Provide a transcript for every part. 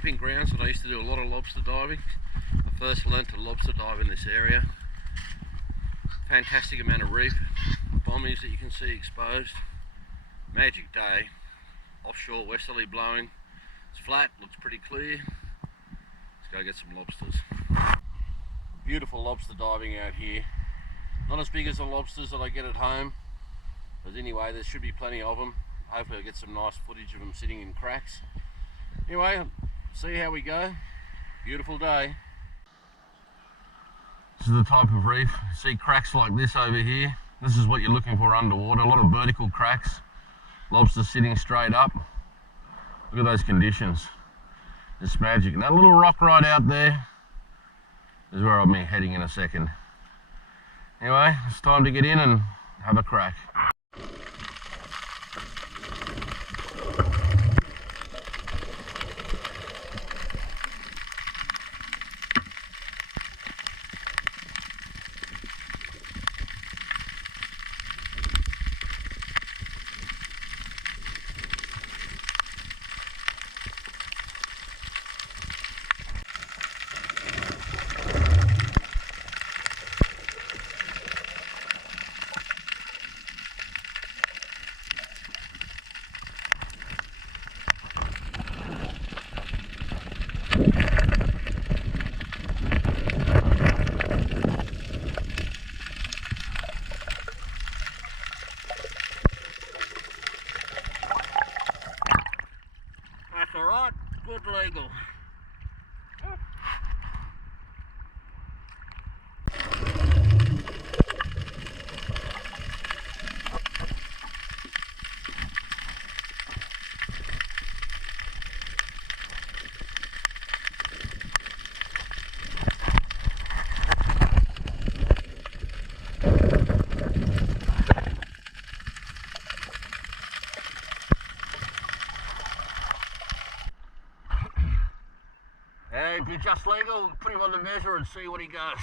camping grounds that I used to do a lot of lobster diving. I first learned to lobster dive in this area. Fantastic amount of reef, bommies that you can see exposed. Magic day, offshore westerly blowing. It's flat, looks pretty clear. Let's go get some lobsters. Beautiful lobster diving out here. Not as big as the lobsters that I get at home, but anyway, there should be plenty of them. Hopefully I'll get some nice footage of them sitting in cracks. Anyway, see how we go. Beautiful day. This is the type of reef. See cracks like this over here. This is what you're looking for underwater. A lot of vertical cracks. Lobsters sitting straight up. Look at those conditions. It's magic. And that little rock right out there is where I'll be heading in a second. Anyway, it's time to get in and have a crack. That's alright, good legal. Hey, if you're just legal, put him on the measure and see what he goes.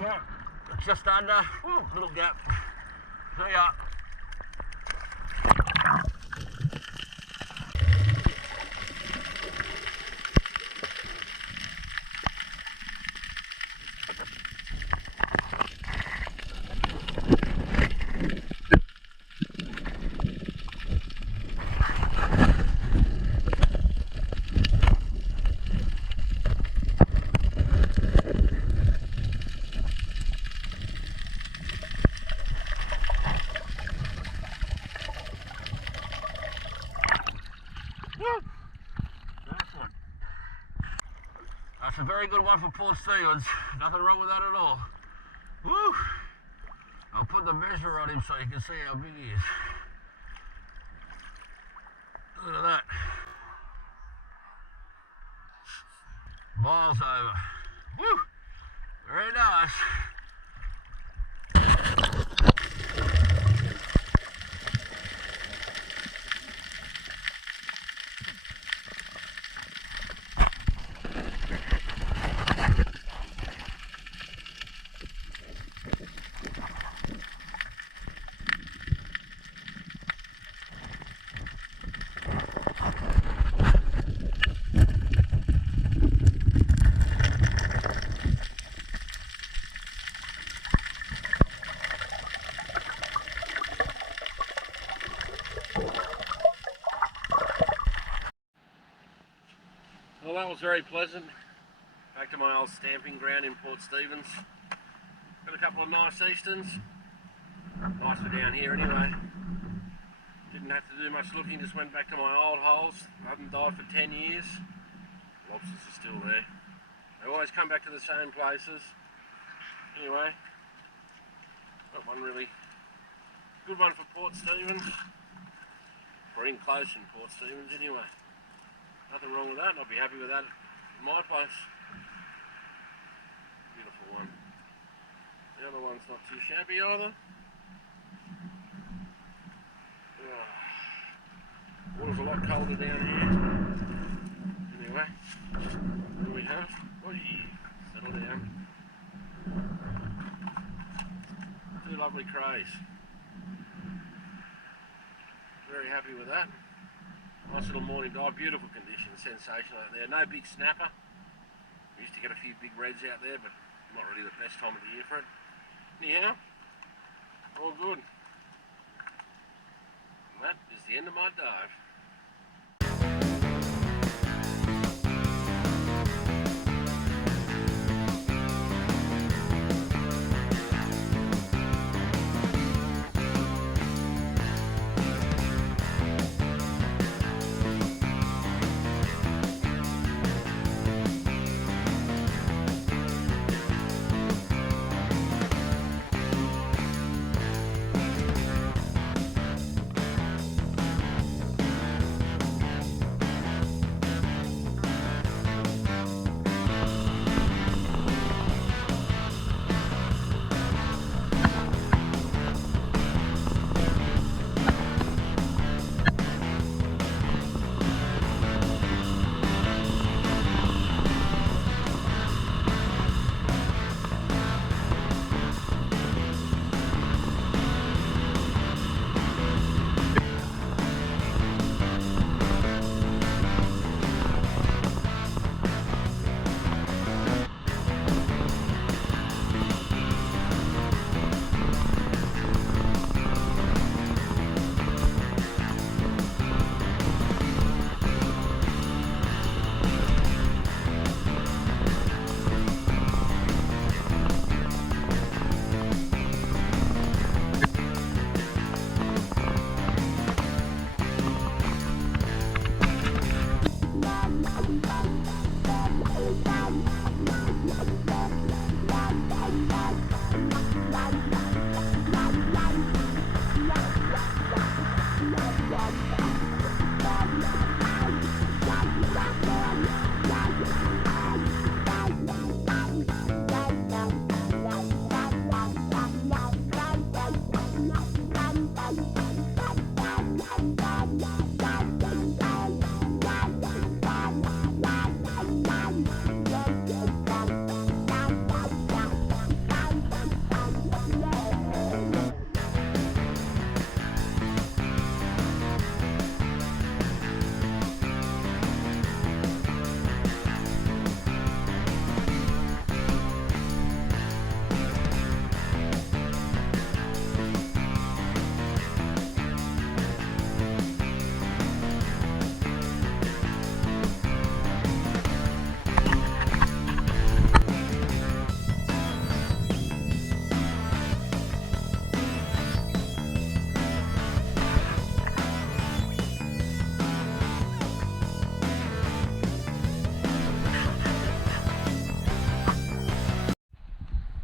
Yeah, just under. Ooh, little gap. See ya. That's a very good one for Port Stephens. Nothing wrong with that at all. Woo! I'll put the measure on him so you can see how big he is. Look at that. Miles over. Woo! Very nice. Well, that was very pleasant. Back to my old stamping ground in Port Stephens. Got a couple of nice easterns. Nice for down here anyway. Didn't have to do much looking, just went back to my old holes. I haven't dived for 10 years. Lobsters are still there. They always come back to the same places. Anyway, got one really good one for Port Stephens. We're in close in Port Stephens anyway. Nothing wrong with that, and I'll be happy with that in my place. Beautiful one. The other one's not too shabby either. Water's a lot colder down here. Anyway, what do we have? Oi, settle down. Two lovely crays. very happy with that. Nice little morning dive, beautiful conditions, sensational out there. No big snapper. We used to get a few big reds out there, but not really the best time of the year for it. Anyhow, all good. And that is the end of my dive.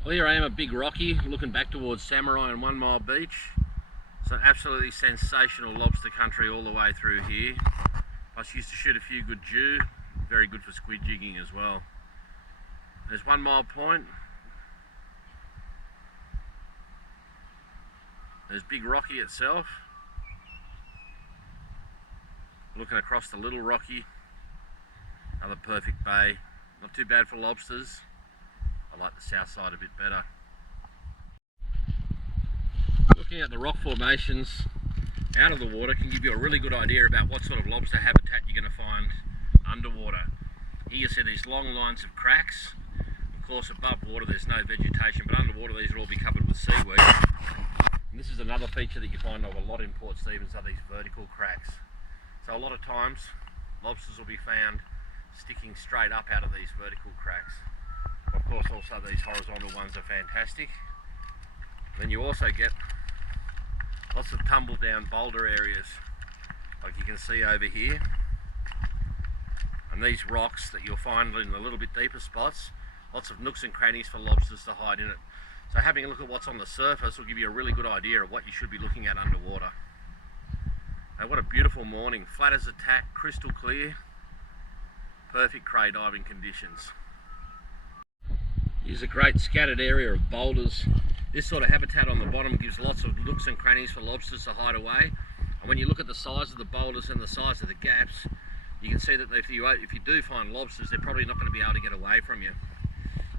Well, here I am at Big Rocky, looking back towards Samurai and 1 Mile Beach. It's an absolutely sensational lobster country all the way through here. Plus used to shoot a few good jew, very good for squid jigging as well. There's 1 Mile Point. There's Big Rocky itself. Looking across the Little Rocky, another perfect bay. Not too bad for lobsters. I like the south side a bit better. Looking at the rock formations out of the water can give you a really good idea about what sort of lobster habitat you're going to find underwater. Here you see these long lines of cracks. Of course above water there's no vegetation, but underwater these will all be covered with seaweed. And this is another feature that you find of a lot in Port Stephens, are these vertical cracks. So a lot of times lobsters will be found sticking straight up out of these vertical cracks. Of course also these horizontal ones are fantastic. Then you also get lots of tumble down boulder areas like you can see over here. And these rocks that you'll find in the little bit deeper spots, lots of nooks and crannies for lobsters to hide in it. So having a look at what's on the surface will give you a really good idea of what you should be looking at underwater. Now what a beautiful morning, flat as a tack, crystal clear, perfect cray diving conditions. Here's a great scattered area of boulders. This sort of habitat on the bottom gives lots of nooks and crannies for lobsters to hide away. And when you look at the size of the boulders and the size of the gaps, you can see that if you do find lobsters, they're probably not going to be able to get away from you.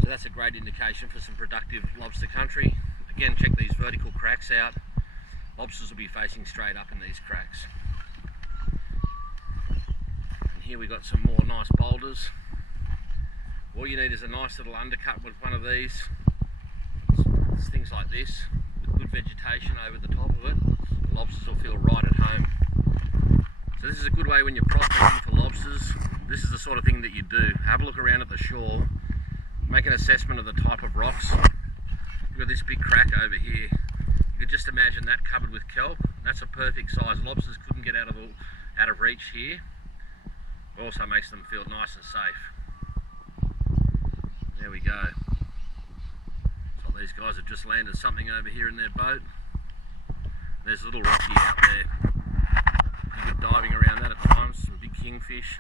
So that's a great indication for some productive lobster country. Again, check these vertical cracks out. Lobsters will be facing straight up in these cracks. Here we got some more nice boulders. All you need is a nice little undercut with one of these. It's things like this, with good vegetation over the top of it. The lobsters will feel right at home. So this is a good way when you're prospecting for lobsters. This is the sort of thing that you do. Have a look around at the shore, make an assessment of the type of rocks. You've got this big crack over here. You could just imagine that covered with kelp. That's a perfect size. Lobsters couldn't get out of reach here. It also makes them feel nice and safe. There we go. So these guys have just landed something over here in their boat. There's a little rocky out there. Good diving around that at times, some big kingfish.